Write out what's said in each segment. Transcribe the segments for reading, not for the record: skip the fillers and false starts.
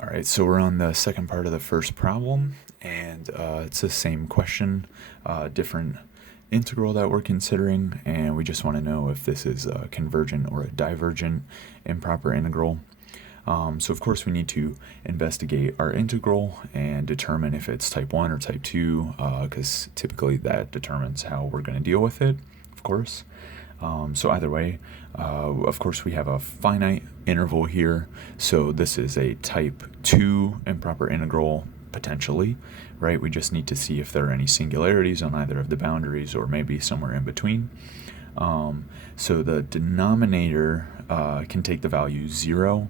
All right, so we're on the second part of the first problem, and it's the same question, different integral that we're considering, and we just want to know if this is a convergent or a divergent improper integral. So of course we need to investigate our integral and determine if it's type 1 or type 2, because typically that determines how we're going to deal with it, of course. So either way, of course we have a finite interval here, so this is a type 2 improper integral potentially, right? We just need to see if there are any singularities on either of the boundaries or maybe somewhere in between. So the denominator can take the value 0,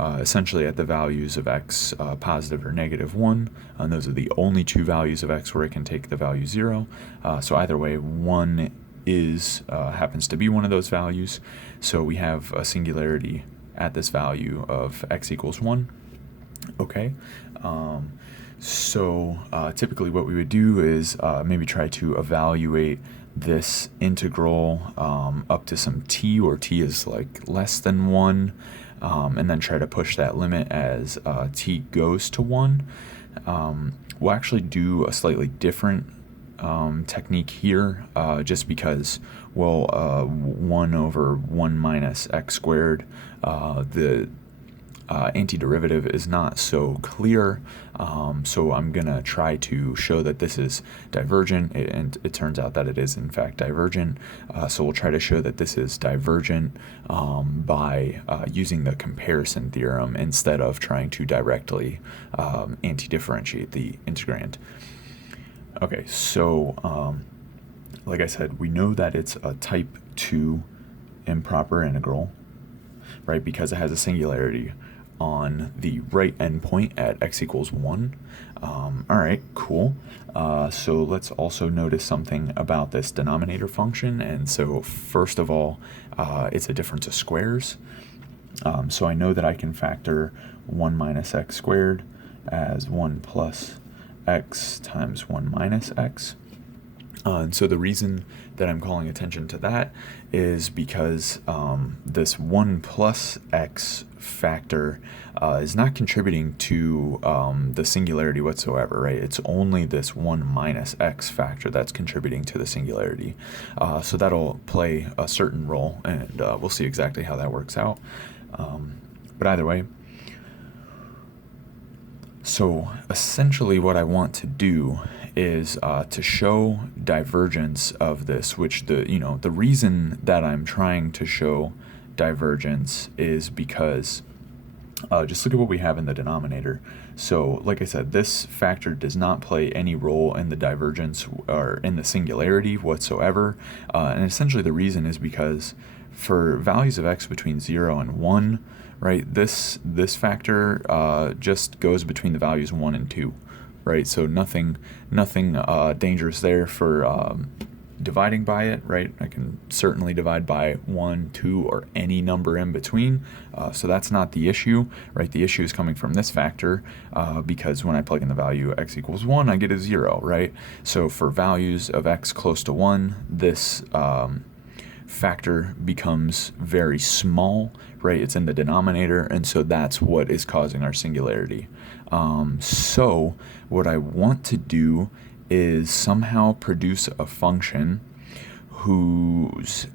essentially at the values of x positive or negative 1, and those are the only two values of x where it can take the value 0. So either way, 1 happens to be one of those values, so we have a singularity at this value of x equals 1. Okay, so typically what we would do is maybe try to evaluate this integral up to some t, where t is like less than 1, and then try to push that limit as t goes to 1. We'll actually do a slightly different technique here, just because, well, 1 over 1 minus x squared, the antiderivative is not so clear, so I'm going to try to show that this is divergent, and it turns out that it is in fact divergent. So we'll try to show that this is divergent by using the comparison theorem instead of trying to directly antidifferentiate the integrand. Okay, so like I said, we know that it's a type 2 improper integral, right, because it has a singularity on the right endpoint at x equals 1. All right, cool. So let's also notice something about this denominator function. And so first of all, it's a difference of squares. So I know that I can factor 1 minus x squared as 1 plus x times 1 minus x. And so the reason that I'm calling attention to that is because this 1 plus x factor is not contributing to the singularity whatsoever, right? It's only this 1 minus x factor that's contributing to the singularity. So that'll play a certain role, and we'll see exactly how that works out. But either way, so essentially what I want to do is to show divergence of this, which the reason that I'm trying to show divergence is because just look at what we have in the denominator. So like I said, this factor does not play any role in the divergence or in the singularity whatsoever, and essentially the reason is because for values of x between 0 and 1, right, this factor just goes between the values 1 and 2, right? So nothing dangerous there for dividing by it, right? I can certainly divide by 1, 2, or any number in between, so that's not the issue, right? The issue is coming from this factor, because when I plug in the value x equals 1, I get a 0, right? So for values of x close to 1, this factor becomes very small, right? It's in the denominator, and so that's what is causing our singularity. So what I want to do is somehow produce a function whose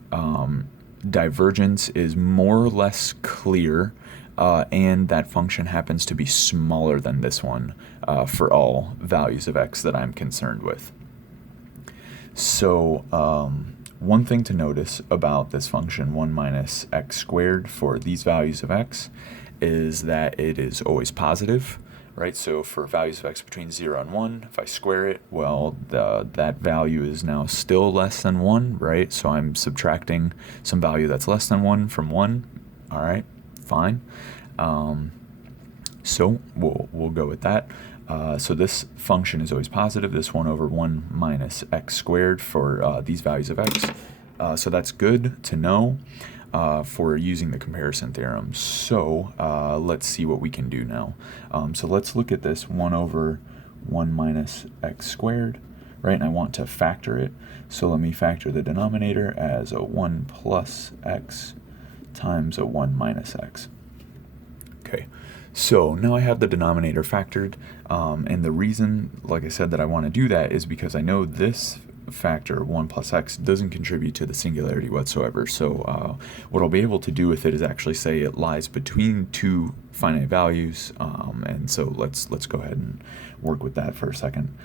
divergence is more or less clear, and that function happens to be smaller than this one for all values of x that I'm concerned with. So one thing to notice about this function 1 minus x squared for these values of x is that it is always positive, right? So for values of x between 0 and 1, if I square it, well, that value is now still less than 1, right? So I'm subtracting some value that's less than 1 from 1. All right, fine. So we'll go with that. So this function is always positive, this 1 over 1 minus x squared for these values of x. So that's good to know for using the comparison theorem. So let's see what we can do now. So let's look at this 1 over 1 minus x squared, right? And I want to factor it. So let me factor the denominator as a 1 plus x times a 1 minus x. Okay, So now I have the denominator factored, and the reason, like I said, that I want to do that is because I know this factor, 1 plus x, doesn't contribute to the singularity whatsoever. So what I'll be able to do with it is actually say it lies between two finite values, and so let's go ahead and work with that for a second.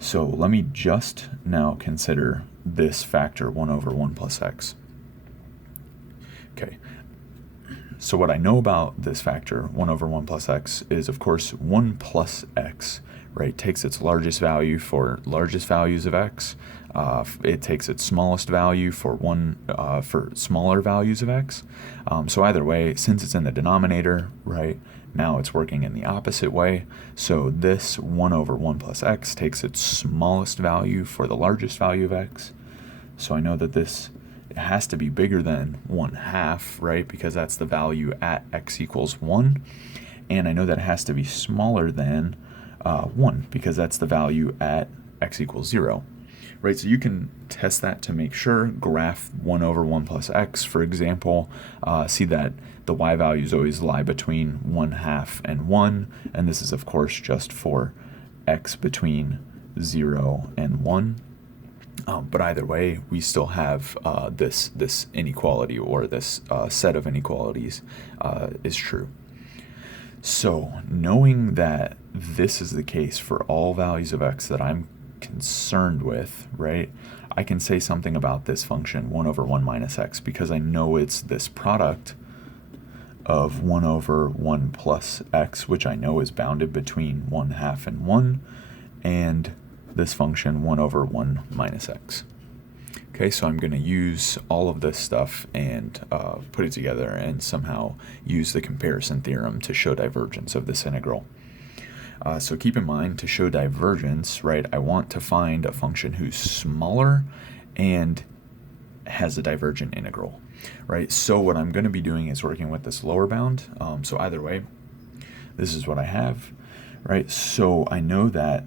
So let me just now consider this factor 1 over 1 plus x. Okay. So what I know about this factor, 1 over 1 plus x, is of course 1 plus x, right, takes its largest value for largest values of x. It takes its smallest value for for smaller values of x. So either way, since it's in the denominator, right, now it's working in the opposite way. So this 1 over 1 plus x takes its smallest value for the largest value of x. So I know that this has to be bigger than 1/2, right? Because that's the value at x equals 1. And I know that it has to be smaller than 1 because that's the value at x equals 0. Right, so you can test that to make sure. Graph 1 over 1 plus x, for example. See that the y values always lie between 1/2 and 1. And this is, of course, just for x between 0 and 1. But either way, we still have this inequality, or this set of inequalities is true. So knowing that this is the case for all values of x that I'm concerned with, right, I can say something about this function 1 over 1 minus x, because I know it's this product of 1 over 1 plus x, which I know is bounded between 1/2 and 1, and this function 1 over 1 minus x. Okay, so I'm going to use all of this stuff and put it together and somehow use the comparison theorem to show divergence of this integral. So keep in mind, to show divergence, right, I want to find a function who's smaller and has a divergent integral, right? So what I'm going to be doing is working with this lower bound. So either way, this is what I have, right? So I know that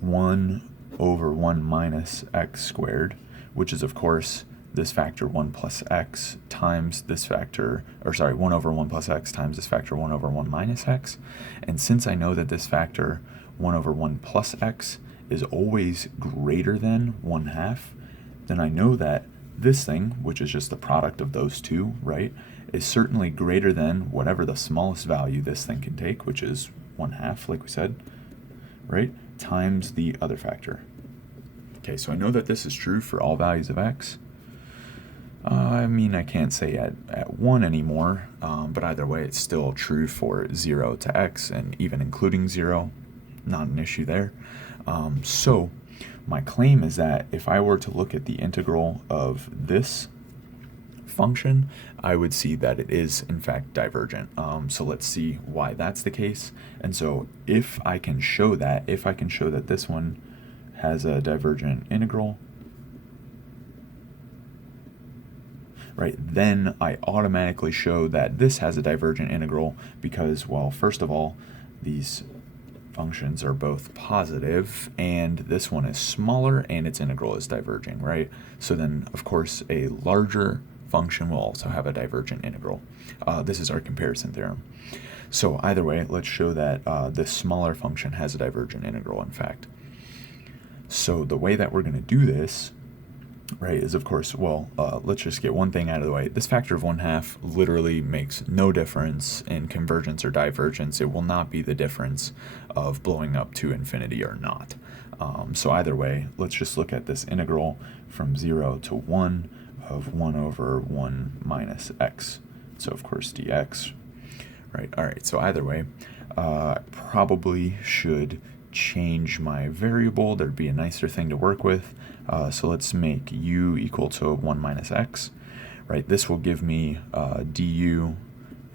1 over 1 minus x squared, which is of course this factor 1 plus x times this factor, 1 over 1 plus x times this factor 1 over 1 minus x. And since I know that this factor 1 over 1 plus x is always greater than 1/2, then I know that this thing, which is just the product of those two, right, is certainly greater than whatever the smallest value this thing can take, which is 1/2, like we said, right, times the other factor. Okay, so I know that this is true for all values of x. I mean, I can't say at 1 anymore, but either way, it's still true for 0 to x, and even including 0, not an issue there. So my claim is that if I were to look at the integral of this function, I would see that it is in fact divergent. So let's see why that's the case. And so if I can show that this one has a divergent integral, right, then I automatically show that this has a divergent integral because, well, first of all, these functions are both positive, and this one is smaller, and its integral is diverging, right? So then, of course, a larger function will also have a divergent integral. This is our comparison theorem. So either way, let's show that this smaller function has a divergent integral, in fact. So the way that we're going to do this, right, is of course, well, let's just get one thing out of the way. This factor of 1/2 literally makes no difference in convergence or divergence. It will not be the difference of blowing up to infinity or not. So either way, let's just look at this integral from 0 to 1 of 1 over 1 minus x. So of course dx, right? All right, so either way, probably should change my variable. There'd be a nicer thing to work with. So let's make u equal to 1 minus x, right? This will give me du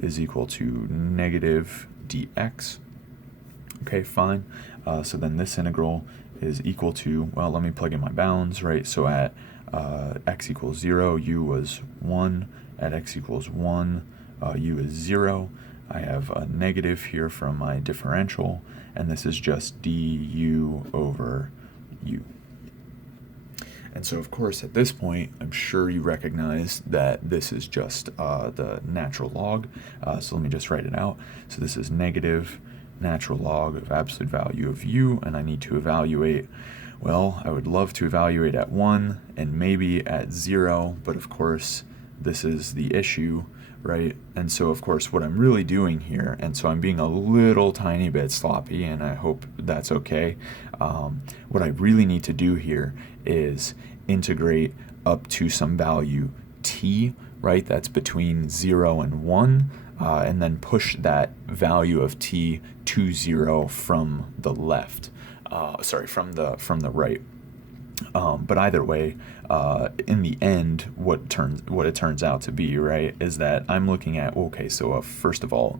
is equal to negative dx. Okay, fine. So then this integral is equal to, well, let me plug in my bounds, right? So at x equals 0, u was 1. At x equals 1, u is 0. I have a negative here from my differential, and this is just du over u. And so, of course, at this point, I'm sure you recognize that this is just the natural log. So let me just write it out. So this is negative natural log of absolute value of u, and I need to evaluate. Well, I would love to evaluate at 1 and maybe at 0, but of course, this is the issue, right? And so, of course, what I'm really doing here, and so I'm being a little tiny bit sloppy, and I hope that's okay. What I really need to do here is integrate up to some value t, right? That's between 0 and 1, and then push that value of t to 0 from the left. From the right. But either way, in the end, what it turns out to be, right, is that I'm looking at, okay, so first of all,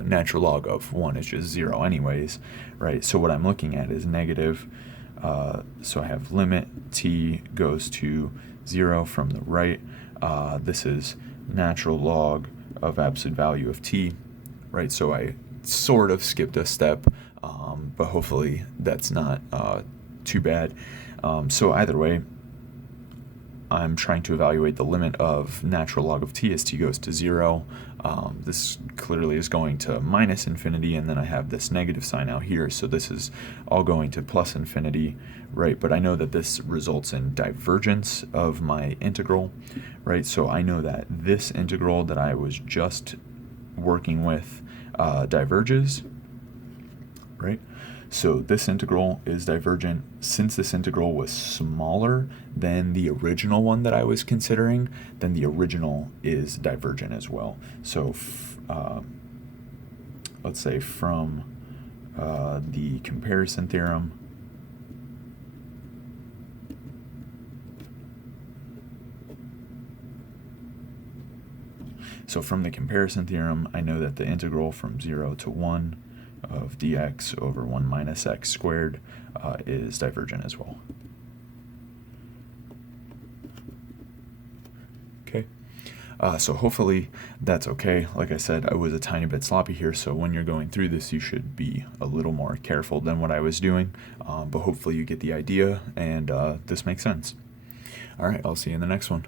natural log of 1 is just 0 anyways, right? So what I'm looking at is negative, so I have limit t goes to 0 from the right. This is natural log of absolute value of t, right? So I sort of skipped a step, but hopefully that's not too bad. So either way, I'm trying to evaluate the limit of natural log of t as t goes to 0. This clearly is going to minus infinity, and then I have this negative sign out here, so this is all going to plus infinity, right? But I know that this results in divergence of my integral, right? So I know that this integral that I was just working with diverges, right? So this integral is divergent. Since this integral was smaller than the original one that I was considering, then the original is divergent as well. So let's say from the comparison theorem, I know that the integral from 0 to 1 of dx over 1 minus x squared is divergent as well. Okay, so hopefully that's okay. Like I said, I was a tiny bit sloppy here, so when you're going through this, you should be a little more careful than what I was doing, but hopefully you get the idea and this makes sense. All right, I'll see you in the next one.